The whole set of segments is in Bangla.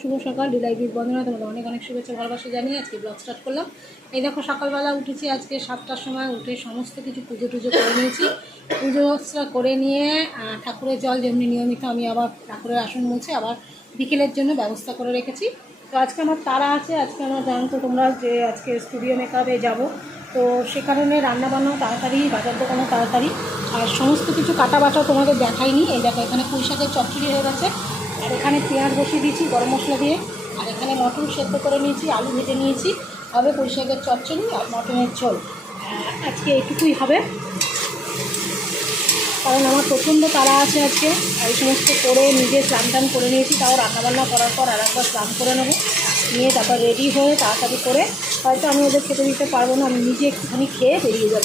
শুভ সকাল ডিলাইভির বন্দনা তোমাদের অনেক অনেক শুভেচ্ছা, ভালোবাসা জানিয়ে আজকে ব্লগ স্টার্ট করলাম। এই দেখো, সকালবেলা উঠেছি আজকে সাতটার সময়, উঠে সমস্ত কিছু পুজো টুজো করে নিয়েছি। পুজো করে নিয়ে ঠাকুরের জল যেমনি নিয়মিত আমি আবার ঠাকুরের আসন মুছে আবার বিকেলের জন্য ব্যবস্থা করে রেখেছি। তো আজকে আমার তারা আছে, আজকে আমার জানো তো তোমরা যে আজকে স্টুডিও মেকআপে যাব। তো সে কারণে রান্নাবান্নাও তাড়াতাড়ি, বাজার দোকানও তাড়াতাড়ি। আর সমস্ত কিছু কাটা বাটা তোমাদের দেখাইনি। এই দেখো, এখানে পুঁই শাকের চচ্চড়ি হয়ে গেছে। আর এখানে পেঁয়াজ বসিয়ে দিয়েছি, গরম মশলা দিয়ে। আর এখানে মটন সেদ্ধ করে নিয়েছি, আলু ভেজে নিয়েছি। হবে পুঁই শাকের চচ্চড়ি আর মটনের ঝোল। আজকে এইটুকুই হবে। কারণ আমার প্রচণ্ড তারা আছে আজকে। আর এই সমস্ত করে নিজে স্নান টান করে নিয়েছি, তাও রান্নাবান্না করার পর আর একবার স্নান করে নেব। নিয়ে তারপর রেডি হয়ে তাড়াতাড়ি করে হয়তো আমি ওদের খেতে দিতে পারব না, আমি নিজে একটুখানি খেয়ে বেরিয়ে যাব।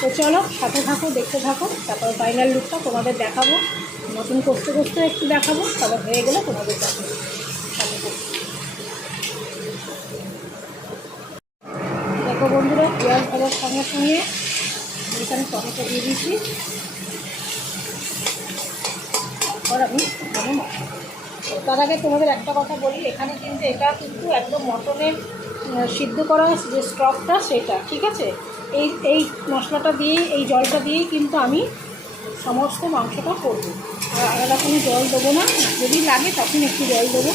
তো চলো সাথে থাকো, দেখতে থাকো, তারপর ফাইনাল লুকটা তোমাদের দেখাবো। নতুন করতে করতে একটু দেখাবো, তারপর হয়ে গেলে তোমাদের দেখাবো। দেখো বন্ধুরা, পেঁয়াজ ভাজার সঙ্গে সঙ্গে এখানে টমেটো দিয়ে দিয়েছি। তারপর আমি তার আগে তোমাদের একটা কথা বলি, এখানে কিন্তু এটা কিন্তু একদম মটনের সিদ্ধ করা যে স্টকটা সেটা, ঠিক আছে? এই এই মশলাটা দিয়েই এই জলটা দিয়েই কিন্তু আমি সমস্ত মাংসটা করব। আর আলাদা কোনো জল দেবো না। যদি লাগে তখন একটু জল দেবো।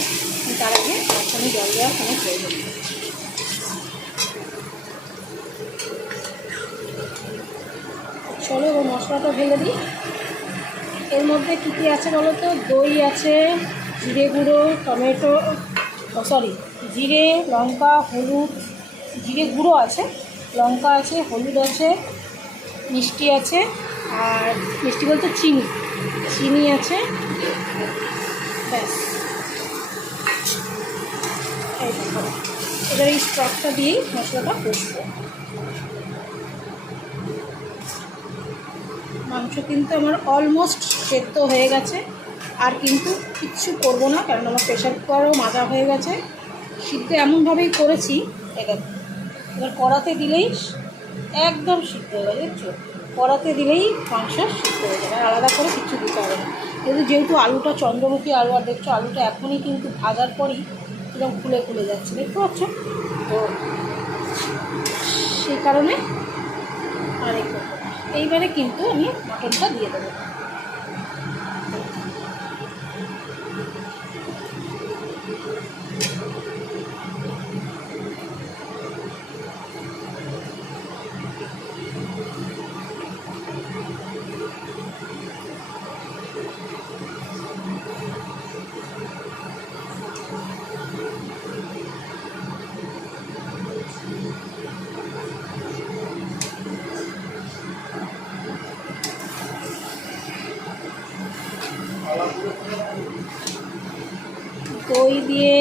তার আগে কোনো জল দেওয়ার কোনো প্রয়োজন নেই। চলো এবার মশলাটা ঢেলে দিই। এর মধ্যে কী কী আছে বলো তো? দই আছে, জিরে গুঁড়ো, টমেটো সরি, জিরে, লঙ্কা, হলুদ, জিরে গুঁড়ো আছে, লঙ্কা আছে, হলুদ আছে, মিষ্টি আছে আর মিষ্টি বলতে চিনি। চিনি আছে। ব্যাস। এবার এই স্টকটা দিয়েই মশলাটা কষবো। মাংস কিন্তু আমার অলমোস্ট সেদ্ধ হয়ে গেছে। আর কিন্তু কিচ্ছু করব না, কারণ আমার প্রেশার কুকারও মাজা হয়ে গেছে। সিদ্ধ এমনভাবেই করেছি। এবার কড়াতে দিলেই একদম সিদ্ধ হয়ে দেখছ কড়াতে দিলেই মাংস সিদ্ধ হয়ে যাবে। আর আলাদা করে কিছু দিতে হবে না। কিন্তু যেহেতু আলুটা, চন্দ্রমুখী আলু আর দেখছ, আলুটা এখনই কিন্তু ভাজার পরই এরকম খুলে খুলে যাচ্ছে। দেখতে পাচ্ছ? তো সেই কারণে আর এই এইবারে কিন্তু আমি মটনটা দিয়ে দেবো দই দিয়ে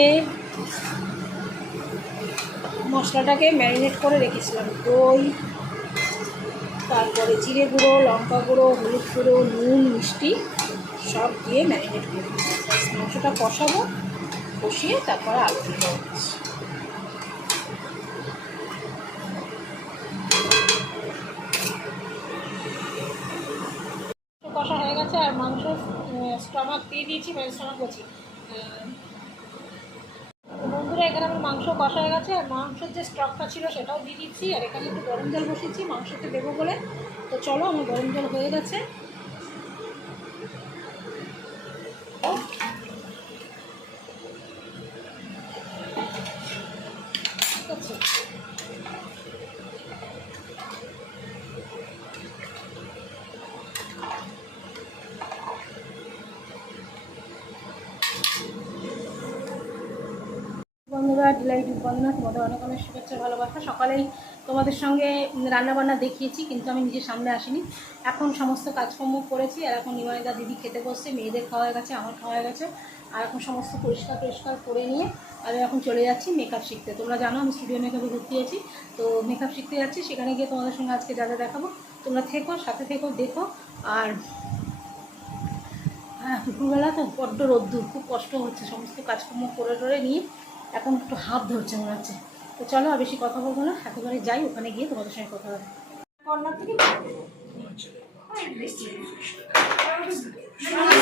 মশলাটাকে ম্যারিনেট করে রেখেছিলাম দই, তারপরে জিরে গুঁড়ো, লঙ্কা গুঁড়ো, হলুদ গুঁড়ো, নুন, মিষ্টি সব দিয়ে ম্যারিনেট করে। মাংসটা কষাবো, কষিয়ে তারপরে আলু দিয়ে কষা হয়ে গেছে আর মাংস স্টমাক দিয়ে দিয়েছি মানে স্টমাক বলছি বন্ধুরা এখানে আমার মাংস কষা হয়ে গেছে, আর মাংসের যে স্টকটা ছিল সেটাও দিয়ে দিচ্ছি, আর এখানে একটু গরম জল বসেছি মাংসতে দেবো বলে। তো চলো, আমার গরম জল হয়ে গেছে ঠিক আছে বন্ধুরা ডিলাইট বন্ধনা তোমাদের অনেক শুভেচ্ছা, ভালোবাসা। সকালেই তোমাদের সঙ্গে রান্নাবান্না দেখিয়েছি, কিন্তু আমি নিজের সামনে আসিনি। এখন সমস্ত কাজকর্ম করেছি, আর এখন নিমানিদা দিদি খেতে বসছে, মেয়েদের খাওয়া গেছে, আমার খাওয়া গেছে। আর এখন সমস্ত পরিষ্কার পরিষ্কার করে নিয়ে আমি এখন চলে যাচ্ছি মেকআপ শিখতে। তোমরা জানো আমি স্টুডিও মেকআপে ঘুরতে আছি, তো মেকআপ শিখতে যাচ্ছি। সেখানে গিয়ে তোমাদের সঙ্গে আজকে যা যা দেখাবো, তোমরা থেকো, সাথে থেকো, দেখো। আর হ্যাঁ দুপুরবেলা তো বড্ড রোদ্দুর, খুব কষ্ট হচ্ছে, সমস্ত কাজকর্ম করে টরে নিয়ে এখন একটু হাত ধরছে মনে হচ্ছে। তো চলো আর বেশি কথা বলব না। একেবারে যাই ওখানে গিয়ে তোমাদের সঙ্গে কথা হবে। কর্নার থেকে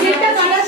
যেটা কালার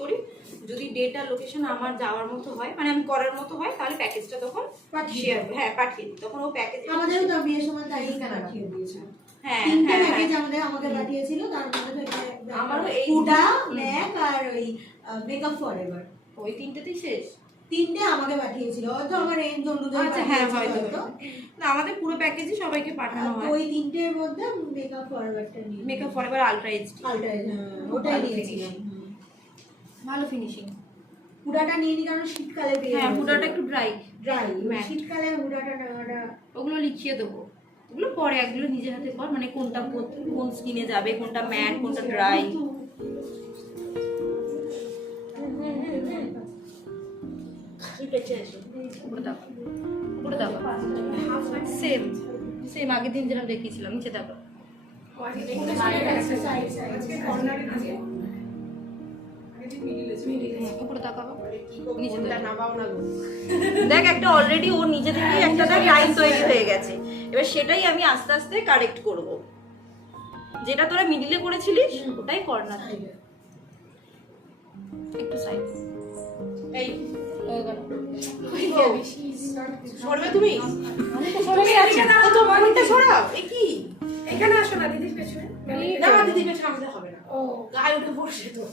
করি। যদি ডেটা লোকেশন আমার যাওয়ার মতো হয় মানে আমি করার মতো হয় তাহলে প্যাকেজটা তখন শেয়ার হ্যাঁ পাঠিয়ে দিই তখন ও প্যাকেজ আমাদেরও তো বিয়ের সময় তাই পাঠিয়ে দিয়েছে। হ্যাঁ তিনটে হ্যাঁ প্যাকেজ হ্যাঁ আমাদের আমাকে পাঠিয়েছিল তার মধ্যে আমারও এই- হুডা ম্যাক আর ওই মেকআপ ফরএভার ওই তিনটেতেই শেষ। তিনটে আমাকে পাঠিয়েছিল। হয়তো আমার রেঞ্জ অনুযায়ী আচ্ছা হ্যাঁ হয়তো। হয়তো। না আমাদের পুরো প্যাকেজই সবাইকে পাঠানো হয়। ওই তিনটের মধ্যে মেকআপ ফরএভারটা নিয়ে মেকআপ ফরএভার আলট্রা ওটাই নিয়েছিলাম। ভালো ফিনিশিং হুডাটা নিয়ে নি কারণ শীতকালে হ্যাঁ হুডাটা একটু ড্রাই ড্রাই matte। শীতকালে হুডাটা ওগুলো লিখিয়ে দেবো। ওগুলো পরে একগুলো নিজের হাতে কর মানে কোনটা কোন- কোন স্কিনে যাবে কোনটা ম্যাট কোনটা ড্রাই সেম সেম আগের দিন যেরকম দেখিয়েছিলাম নিচে দেখো। উপরে তাকাবো দেখ একটা অলরেডি ওর নিজে থেকেই একটা দেখ লাইন তৈরি হয়ে গেছে। এবার সেটাই আমি আস্তে আস্তে কারেক্ট করব। যেটা তোরা মিডিলে করেছিলিস ওটাই কর না। একটু সাইড এই। সরবে তুমি? আমি তো সরে আছি ও তো মানিটা সরাও। এ কি? এখানে আসো না দিদির পেছনে। না দিদি পেছনে আমাদের হবে না। ও। গায়ে উঠে বসে তো।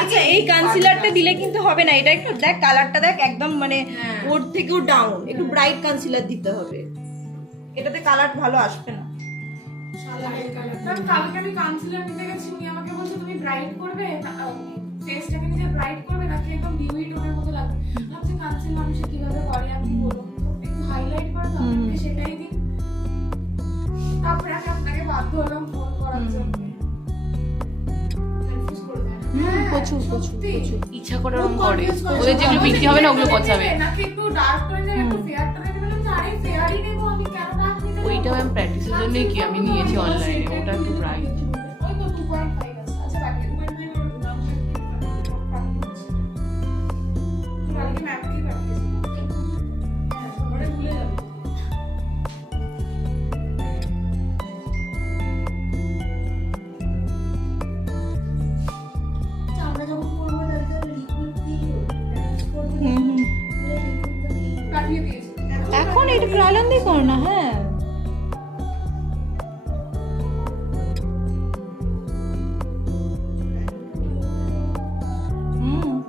আচ্ছা এই কনসিলারটা দিলে কিন্তু হবে না। এটা একটু দেখ কালারটা দেখ একদম মানে ওর থেকেও ডাউন একটু ব্রাইট কনসিলার দিতে হবে। এটাতে কালার ভালো আসবে না। কালকে আমি কাউন্সিলর নিতে গেছি। উনি আমাকে বলছে তুমি ব্রাইট করবে? ফেসটাকে নিজে ব্রাইট করবে? নাকি একদম ডিউই টোনের মতো লাগবে? ভাবছি কাউন্সিল মানুষে ফোন করার জন্য? হ্যাঁ, প্রচুর, প্রচুর, ইচ্ছা করে ওরকম করে। ওদের যেগুলো বিক্রি হবে না ওগুলো পচাবে? ওইটা ম্যাম প্র্যাকটিসের জন্যই কি আমি নিয়েছি অনলাইনে ওটা একটু ব্রাইট এখন এটা ক্রাইলন দিয়ে কর না হ্যাঁ।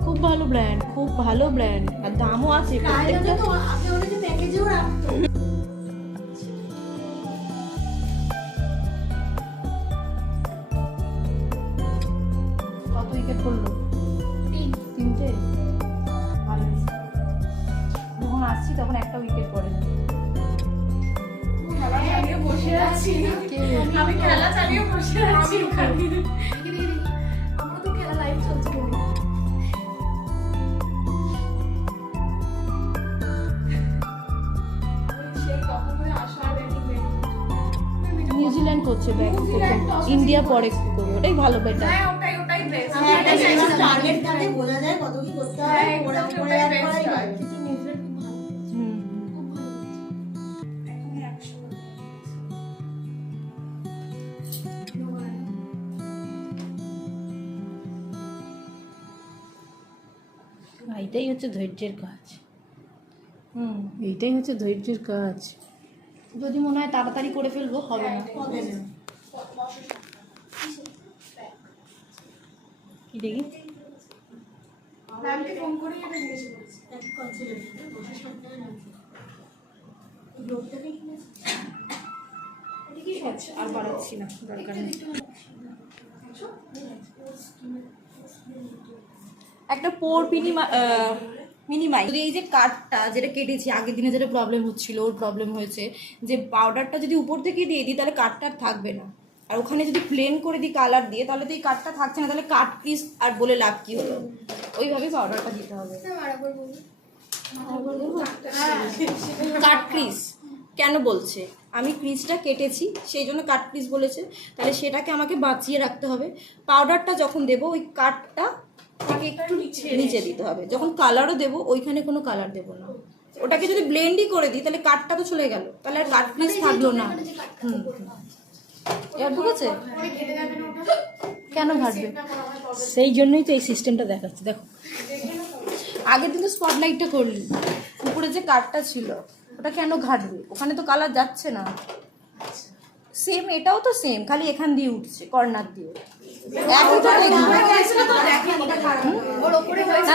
খুব ভালো ব্র্যান্ড খুব ভালো ব্র্যান্ড আর দামও আছে, প্রত্যেকটা। ওখানে আমরা তো খেলা লাইভ চলছে নিউজিল্যান্ড করছে ব্যাক ইন্ডিয়া পরে করবে ওটাই ভালো বেটার হ্যাঁ হ্যাঁ, বোঝা যায় কত কি করতে হ্যাঁ, এইটাই হচ্ছে ধৈর্যের কাজ। হুম এইটাই হচ্ছে ধৈর্যের কাজ। যদি মনে হয় তাড়াতাড়ি করে ফেলব হবে না। হবে না কি দেখি? ম্যামকে ফোন করেই এটা জিজ্ঞেস করেছি। এক কনসিডারেশন বসে সপ্তাহে না এই লোকটাকে কি আছে আর বাড়াচ্ছি না দরকার নেই। একটা পোর মিনিমা মিনিমাই যদি এই যে কাঠটা যেটা কেটেছি আগের দিনে যেটা প্রবলেম হচ্ছিল ওর প্রবলেম হয়েছে যে পাউডারটা যদি উপর থেকে দিয়ে দিই তাহলে কাঠটা আর থাকবে না। আর ওখানে যদি প্লেন করে দিই কালার দিয়ে তাহলে তো এই কাঠটা থাকছে না তাহলে কাঠ পিস আর বলে লাভ কী হলো? ওইভাবেই পাউডারটা দিতে হবে। কাট ক্রিজ কেন বলছে? আমি ক্রিজটা কেটেছি সেই জন্য কাট ক্রিজ বলেছে। তাহলে সেটাকে আমাকে বাঁচিয়ে রাখতে হবে। পাউডারটা যখন দেবো ওই কাঠটা তাকে একটু নিচে দিতে হবে। যখন কালারও দেবো ওইখানে কোনো কালার দেবো না। ওটাকে যদি ব্লেন্ডই করে দিই তাহলে কাঠটা তো চলে গেল। তাহলে আর কাট ক্রিজ থাকল না। হুম। এবার ঢুকেছে কেন ঘাটবে? সেই জন্যই তো এই সিস্টেমটা দেখাচ্ছি দেখো। আগের দিন তো স্পটলাইটটা করলি। উপরে যে কাঠটা ছিল ওটা কেন ঘাটবে? ওখানে তো কালার যাচ্ছে না। সেম এটাও তো সেম খালি এখান দিয়ে উঠছে কর্নার দিয়ে। না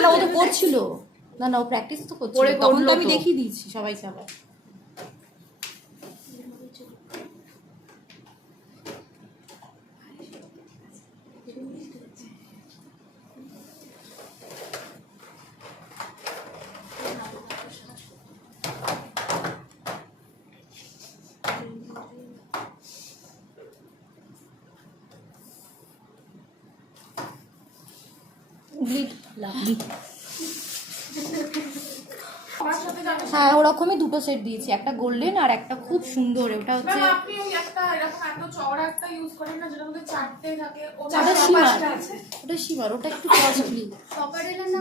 না ও তো করছিল। না না ও প্র্যাকটিস তো করছিল। তখন তো আমি দেখিয়ে দিয়েছি সবাই সবাই লাভলি আমার সাথে যাবে হ্যাঁ ওরকমই দুটো সেট দিয়েছি একটা গোল্ডেন আর একটা খুব সুন্দর ওটা হচ্ছে আপনি ওই একটা এরকম এত চওড়া একটা ইউজ করেন না যেটার মধ্যে চারটে থাকে ওটা সীমার ওটা সীমার ওটা একটু কস্টলি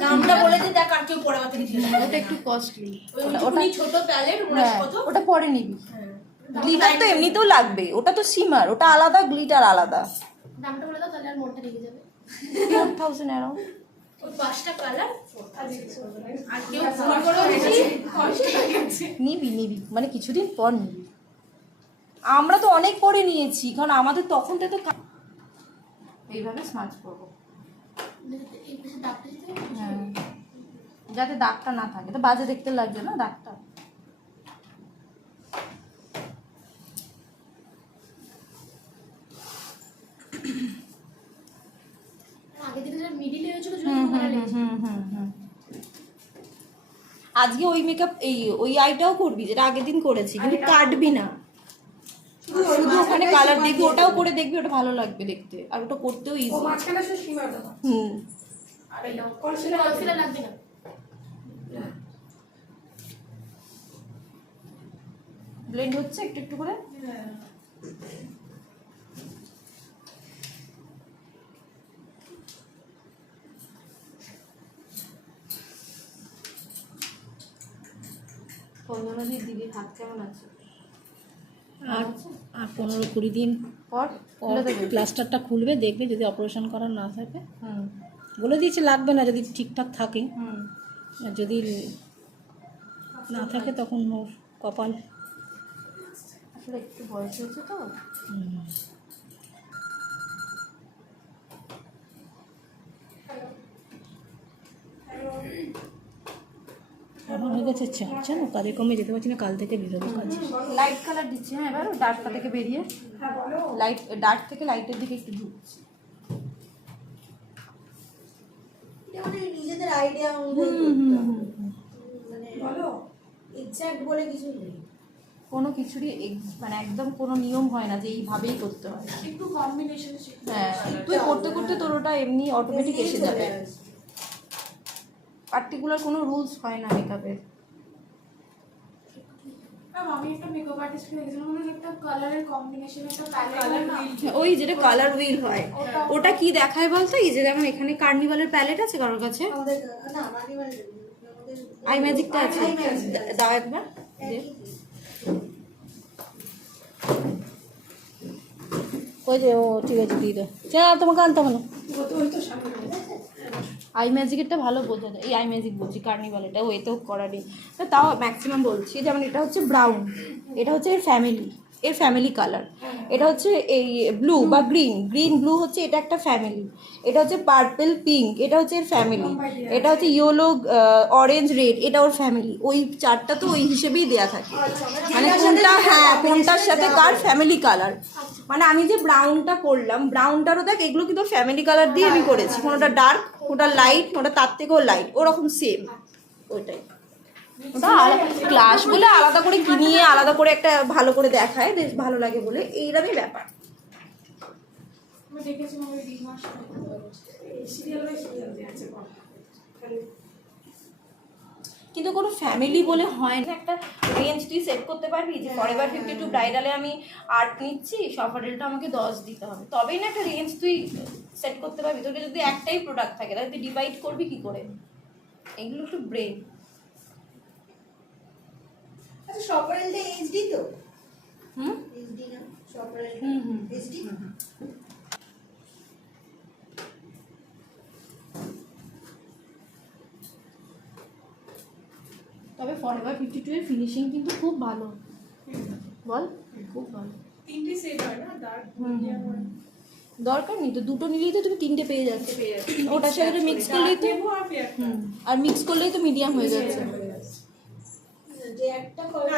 দামটা বলে যে দেখ আর কেউ পরে মাথা ওটা একটু কস্টলি ওটা ছোট প্যালেট হ্যাঁ কত? ওটা পরে নিবি। গ্লিটার তো এমনিতেও লাগবে ওটা তো সিমার ওটা আলাদা গ্লিটার আলাদা। দামটা বলে দাও তাহলে আর মোটটা যাবে। ফোর থাউজেন্ড অ্যারাউন্ড ওই পাঁচটা কালার আর কেউ ফোন করেও নিবি? নিবি মানে কিছুদিন পর নিবি। আমরা তো অনেক পরে নিয়েছি কারণ আমাদের তখন তো এইভাবে স্মার্ট করব। এই পাশে দাগটা দিতে হবে? হ্যাঁ। যাতে দাগটা না থাকে। তো বাজে দেখতে লাগছে না দাগটা আগের দিনে যেটা মিডিলে হয়েছিল হুম হুম হুম হুম হুম হুম। আজকে ওই মেকআপ এই ওই আইটাও করবি যেটা আগের দিন করেছি কিন্তু কাটবি না। শুধু ওখানে কালার দেখবি ওটাও করে দেখবি ওটা ভালো লাগবে দেখতে। আর ওটা করতেও ইজি হুম। আর এই কনসিলার লাগবে না। ব্লেন্ড হচ্ছে একটু একটু করে? পনেরো দিন দিদির হাত কেমন আছে? আর আর পনেরো কুড়ি দিন পর? প্লাস্টারটা খুলবে দেখবে যদি অপারেশন করার না থাকে। হুম। বলে দিয়েছে লাগবে না যদি ঠিকঠাক থাকে। যদি না থাকে তখন ওর কপাল। আসলে একটু বয়স হয়েছে তো। হুম। আমার হয়ে গেছে চাপ জানো? কাজে কমে যেতে পারছি না কাল থেকে বেরোবো কাজে লাইট কালার দিচ্ছি হ্যাঁ এবার ডার্কটা থেকে বেরিয়ে লাইট ডার্ক থেকে লাইটের দিকে একটু ঢুকছি। মানে নিজেদের আইডিয়া। মানে বলো এক্সাক্ট বলে কিছু নেই। কোনো কিছুরই মানে একদম কোনো নিয়ম হয় না যে এইভাবেই করতে হয়। একটু কম্বিনেশন হ্যাঁ তুই করতে করতে তোর ওটা এমনি অটোমেটিক এসে যাবে। পার্টিকুলার কোনো রুলস হয় না মেকআপের না? ওই যেটা কালার হুইল হয়। ওটা। কি দেখায় বলতো? এই যে যেমন এখানে কার্নিভালের প্যালেট আছে কারোর কাছে? আমাদের না আমাদের আই ম্যাজিকটা আছে। দাও একবার। ওই যে ও ঠিক আছে দিয়ে দাও। চা তোমাকে আনতে হবে না। আই ম্যাজিকেরটা ভালো বোঝা যায়। এই আই ম্যাজিক বলছি কার্নিভাল এটা ওয়েতেও করা নেই। তাও ম্যাক্সিমাম বলছি, যেমন এটা হচ্ছে ব্রাউন এটা হচ্ছে ফ্যামিলি এর ফ্যামিলি কালার এটা হচ্ছে এই ব্লু বা গ্রিন গ্রিন ব্লু হচ্ছে এটা একটা ফ্যামিলি এটা হচ্ছে পার্পল পিঙ্ক এটা হচ্ছে এর ফ্যামিলি এটা হচ্ছে ইয়েলো অরেঞ্জ রেড এটা ওর ফ্যামিলি ওই চারটা তো ওই হিসেবেই দেয়া থাকে। মানে কোনটা হ্যাঁ কোনটার সাথে কার ফ্যামিলি কালার মানে আমি যে ব্রাউনটা করলাম ব্রাউনটারও দেখ এগুলো কিন্তু ফ্যামিলি কালার দিয়ে আমি করেছি। কোনোটা ডার্ক কোনটা লাইট কোনটা তার থেকেও লাইট ওরকম সেম ওইটাই। ওটা ক্লাসগুলো আলাদা করে কিনিয়ে আলাদা করে একটা ভালো করে দেখায়, বেশ ভালো লাগে বলে। এইরকমই ব্যাপার। কিন্তু কোনো ফ্যামিলি বলে হয় না। একটা রেঞ্জ তুই সেট করতে পারবি যে ফরএভার ফিফটি টু ব্রাইডালে আমি আর্ট নিচ্ছি সফারেলটা আমাকে দশ দিতে হবে। তবেই না একটা রেঞ্জ তুই সেট করতে পারবি। তোকে যদি একটাই প্রোডাক্ট থাকে, তাহলে তুই ডিভাইড করবি কি করে? এগুলো একটু ব্রেন আচ্ছা সপারেলটা এইচডি তো? হুম? এইচডি না? সপারেল হুম হুম। এইচডি তবে ফরএভার ফিফটি টু এর ফিনিশিং কিন্তু খুব ভালো। বল? খুব ভালো। তিনটে সেট হয় না? ডার্ক। দরকার নেই তো দুটো নিলেই তো তুমি তিনটে পেয়ে যাচ্ছে। ওটার সাথে মিক্স করলেই তো হুম। আর মিক্স করলেই তো মিডিয়াম হয়ে যাচ্ছে। যে একটা করে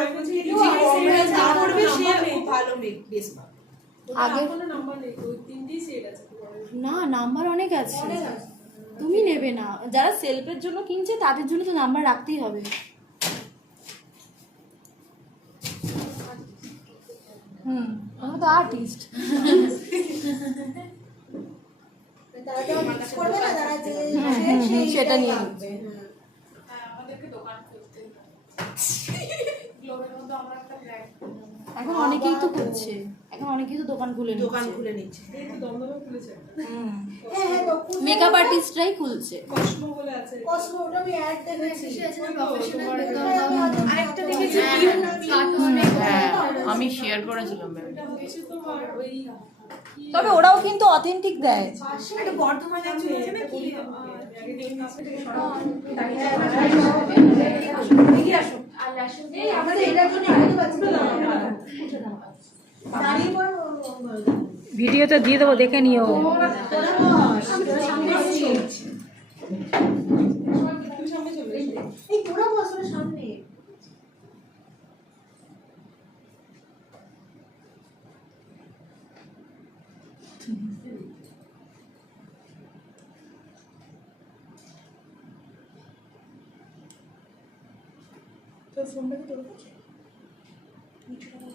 আগে কোনো নাম্বার নেই ওই তিনটেই সেট আছে না নাম্বার অনেক আছে। তুমি নেবে না। যারা সেলফের জন্য কিনছে তাদের জন্য তো নাম্বার রাখতেই হবে। হুম আমরা তো আর্টিস্ট সেটা নিয়ে রাখবে, আমাদেরকে দোকান খুলতে গ্লোবের মধ্যে আমরা একটা ব্র্যান্ড এখন অনেকেই তো খুলছে এখন অনেকেই তো দোকান খুলে দোকান খুলে হ্যাঁ হ্যাঁ খুলবে মেকআপ আর্টিস্টরাই খুলছে কসমো বলে আছে কসমো ওটা আমি অ্যাড দেখেছি আরেকটা দেখেছি হ্যাঁ আমি শেয়ার করেছিলাম তবে ওরাও কিন্তু অথেন্টিক দেয় বর্ধমানে ভিডিওটা দিয়ে দেবো দেখে নিও তোরা বস তোরা সামনে এসেছিস। এই তোরা বস তোরা সামনে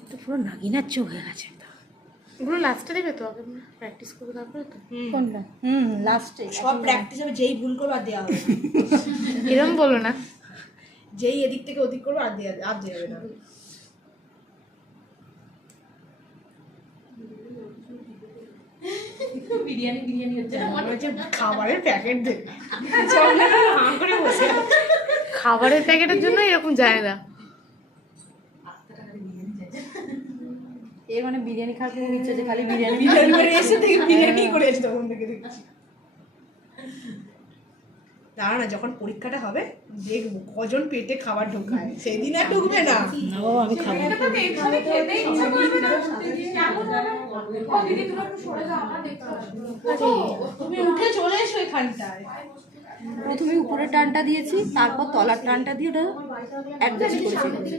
তো পুরো নাগিনার চোখ হয়ে গেছে লাস্টে দেবে তো? আগে প্র্যাকটিস করব তারপরে তো? কোনটা? হুম লাস্টে সব প্র্যাকটিস হবে যেই ভুল করবে আর দেওয়া হবে এরকম বলো না। যেই এদিক থেকে ওদিক করবে আর দেওয়া আর দেওয়া হবে না। বিরিয়ানি বিরিয়ানি হচ্ছে মনে হচ্ছে খাবারের প্যাকেট দেবে। করে বসে। খাবারের প্যাকেটের জন্য এরকম যায় না। এর মানে বিরিয়ানি খাওয়ার খুব ইচ্ছে যে খালি বিরিয়ানি বিরিয়ানি করে এসে থেকে বিরিয়ানি করে এসে তখন থেকে দেখছি। দাঁড়া না যখন পরীক্ষাটা হবে দেখব কজন পেটে খাবার ঢোকায়। সেদিন আর ঢুকবে না। ও আমি খাব। এখানে খেতে ইচ্ছা করবে না। কেমন হবে ও দিদি তুমি একটু সরে যাও আমরা দেখতে পাচ্ছি তুমি উঠে চলে এসো এখানটায়। প্রথমে উপরের টানটা দিয়েছি, তারপর তলার টানটা দিয়ে ওটা অ্যাডজাস্ট করেছি।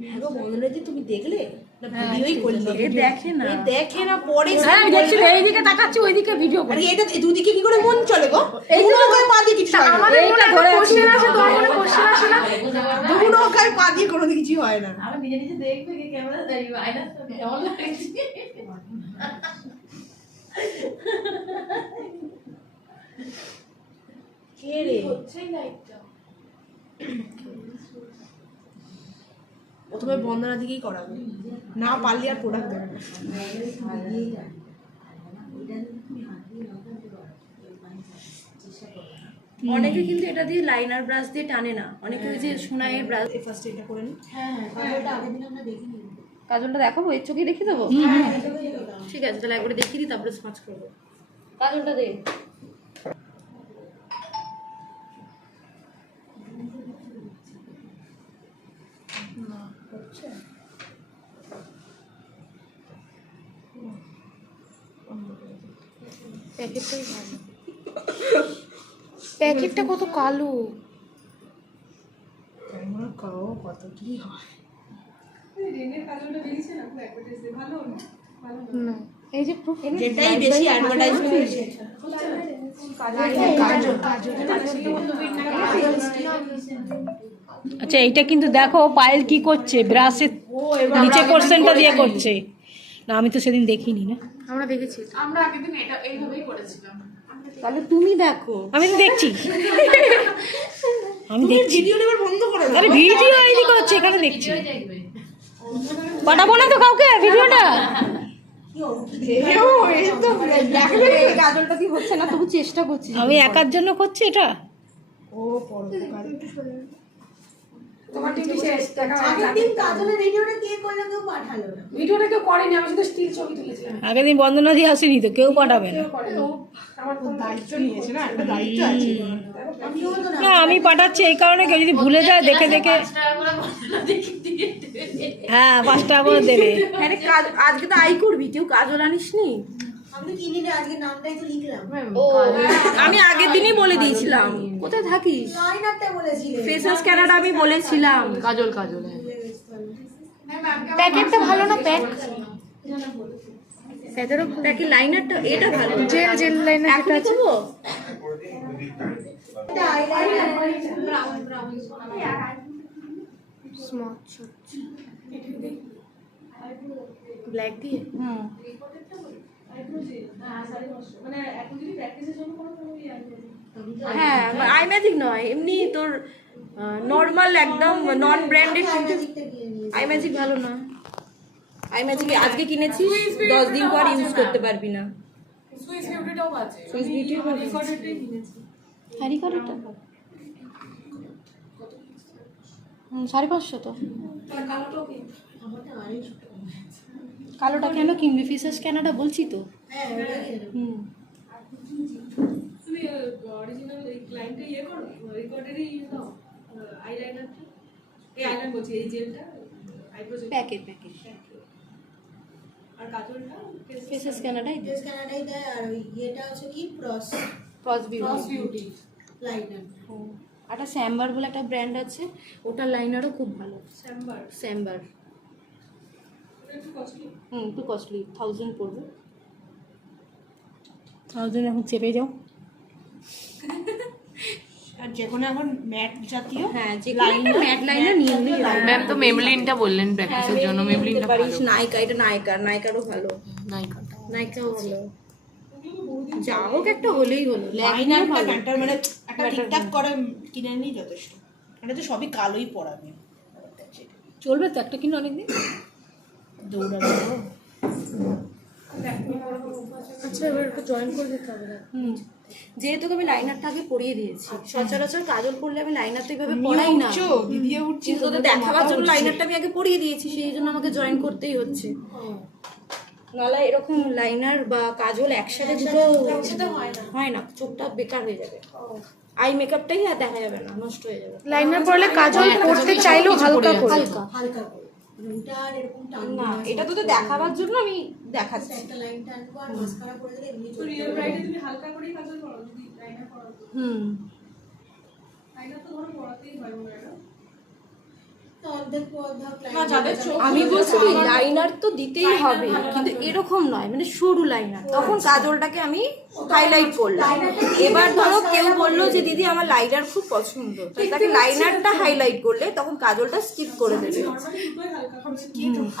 হ্যাঁ গো বন্ধনাদি তুমি দেখলে? হ্যাঁ এটা দুদিকে কি করে মন চলে গো? পা দিয়ে কিছু হয় মনে মনে দু নৌকায় পা দিয়ে কোনো কিছু হয় না। কে রে? হচ্ছেই লাইটটা প্রথমে বন্দনা দিকেই করাবে না পারলে আর প্রোডাক্ট দেবে না। অনেকে কিন্তু এটা দিয়ে লাইনার ব্রাশ দিয়ে টানে না। অনেকে ওই যে সোনাইয়ের ব্রাশ দিয়ে ফার্স্ট এটা করে নি কাজলটা দেখাবো? এর চোখে দেখিয়ে দেবো? ঠিক আছে তাহলে একবারে দেখিয়ে দিই তারপরে স্মাচ করব। কাজলটা দে। প্যাকেটটাই ভালো। প্যাকেটটা কত কালো। কাও কত কি হয়। না? এই যে proof যেটাই বেশি অ্যাডভার্টাইজমেন্ট হয়েছে। আচ্ছা এইটা কিন্তু দেখো পায়েল কি করছে? ব্রাশের নিচে কোশ্চেনটা দিয়ে করছে। না আমি তো সেদিন দেখিনি না? আমরা দেখেছি। আমরা আগের দিন এটা এইভাবেই করেছিলাম। তাহলে তুমি দেখো। আমি তো দেখছি। আমি দেখছি। ভিডিও নেবার বন্ধ করে দাও। আরে ভিডিও এইদিকে হচ্ছে এখানে দেখছি। পাঠাবো না তো কাউকে ভিডিওটা? করছি। আমি একার জন্য করছি এটা? ও পরোপকার। তোমার শেষ দেখা আগের দিন কাজলের ভিডিওটা কে করল কেউ পাঠালো না। ভিডিওটা কেউ করেনি আমি শুধু স্টিল ছবি তুলেছিলাম। আগের দিন বন্দনা দিয়ে আসেনি তো কেউ পাঠাবে না। আমার খুব দায়িত্ব নিয়েছে না একটা দায়িত্ব আছে। না। না আমি পাঠাচ্ছি এই কারণে কেউ যদি ভুলে যায় দেখে দেখে। হ্যাঁ পাঁচ টাকা করে দেবে। আজকে তো আই করবি কেউ কাজল আনিস নি আমি আগের দিনই বলে দিয়েছিলাম। কোথায় থাকিস? ফেসাস ক্যানাডা আমি বলেছিলাম। কাজল কাজল হ্যাঁ। প্যাকেটটা ভালো না প্যাক? ভালো লাইনারটা? এটা ভালো। জেল জেল লাইনার যেটা আছে। করব ব্ল্যাক দিয়ে? হ্যাঁ আই ম্যাজিক নয়। এমনি তোর নর্মাল একদম নন ব্র্যান্ডেড কিন্তু আই ম্যাজিক ভালো না। আই ম্যাজিক আজকে কিনেছিস দশ দিন পর ইউজ করতে পারবি না। সুইস বিউটিটাও আছে সুইস বিউটির রেকর্ডেডটাই কিনেছি। হ্যারি কার্ডটা সাড়ে পাঁচশো তো। কালোটাও কি কালোটা কেন কিনবি? ফিসাস কেনাটা বলছি তো। হ্যাঁ। হুম। প্যাকেট প্যাকেট আর কাজলটা? দেয় আর ওই ইয়েটা হচ্ছে কি? প্রস বিউটি লাইনার একটা স্যাম্বার বলে একটা ব্র্যান্ড আছে ওটার লাইনারও খুব ভালো। স্যাম্বার স্যাম্বার হুম একটু কস্টলি থাউজেন্ড পড়বে। জন্য এখন চেপে যাও। আর যে কোনো এখন ম্যাট জাতীয় হ্যাঁ যে ম্যাট লাইনার নিয়ে নিলেই ম্যাম তো মেমলিনটা বললেন প্র্যাকটিসের জন্য মেমলিনটা পারিস নাইকা এটা নাইকা নাইকারও ভালো। হোক একটা হলেই হলো। প্যান্টার মানে একটা ঠিকঠাক করে কিনে নিই যথেষ্ট। এটা তো সবই কালোই পরাবে। চলবে তো একটা কিনে অনেকদিন? দৌড়াবে। আচ্ছা এবার একটু জয়েন করে দিতে হবে না? যেহেতু আমি লাইনারটা আগে পরিয়ে দিয়েছি সচরাচর কাজল করলে আমি লাইনার তো এইভাবে পরাই না। কিন্তু তোদের দেখাবার জন্য লাইনারটা আমি আগে পরিয়ে দিয়েছি সেই জন্য আমাকে জয়েন করতেই হচ্ছে। নালা এরকম লাইনার বা কাজল একসাথে দুটো হয় না। চোখটা বেকার হয়ে যাবে। আই মেকআপটাই আর দেখা যাবে না নষ্ট হয়ে যাবে। লাইনার পরলে কাজল করতে চাইলেও হালকা হালকা হালকা করে। ওটা আর এরকম টান না এটা তো দেখাবার জন্য আমি দেখাচ্ছি। একটা লাইন টানবো আর মাস্কারা করে দিলে এমনি চলে রিয়েল ব্রাইডে তুমি হালকা করেই কাজল করো যদি লাইনার করো হুম। লাইনার তো ধরো পড়াতেই হয় মনে হয় আমি বলছি লাইনার তো দিতেই হবে কিন্তু এরকম নয় মানে সরু লাইনার তখন কাজলটাকে আমি হাইলাইট করলাম। এবার ধরো কেউ বলল যে দিদি আমার লাইনার খুব পছন্দ। তাকে লাইনারটা হাইলাইট করলে তখন কাজলটা স্কিপ করে দেবে।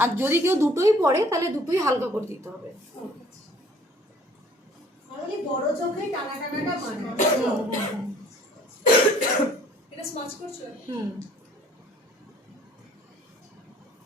আর যদি কেউ দুটোই পড়ে তাহলে দুটোই হালকা করে দিতে হবে। বড় চোখে টানা টানাটা মানে এটা স্মাচ করছ? হুম।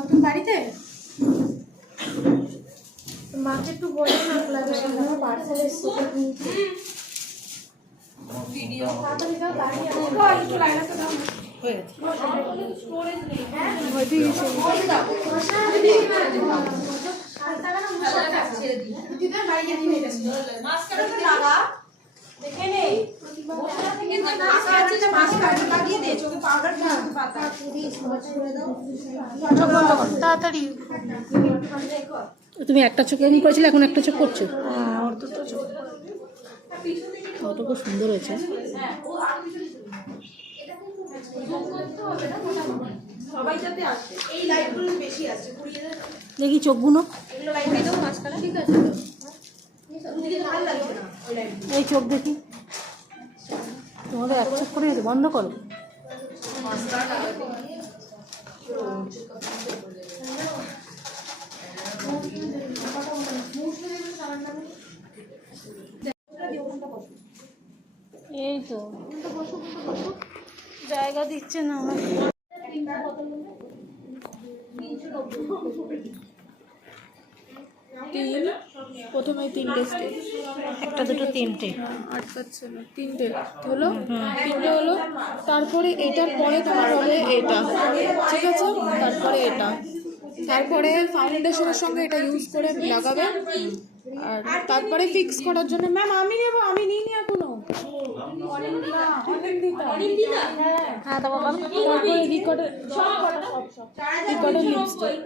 তুমি বাড়িতে? মাকে একটু বলে না লাগে সামনে পার্সেল এসছে তাড়াতাড়ি যাও বাড়ি আসো। তাড়াতাড়ি। তুমি একটা চোখ এমনি করেছিলে, এখন একটা চোখ করছ? কত খুব সুন্দর হয়েছে। দেখি চোখগুলো। এই চোখ দেখি। তোমাদের এক চোখ করে বন্ধ করো। এই তো। জায়গা দিচ্ছে না আমার। প্রথমে তিনটে স্টেপ একটা দুটো তিনটে। আটকাচ্ছে না তিনটে। হলো তিনটে হলো তারপরে এটার পরে তোমার হবে এটা ঠিক আছে? তারপরে এটা। তারপরে ফাউন্ডেশনের সঙ্গে এটা ইউজ করে লাগাবে। আর তারপরে ফিক্স করার জন্য ম্যাম আমি নেব আমি নিই নি এখনও। হ্যাঁ তারপরে লিপস্টিক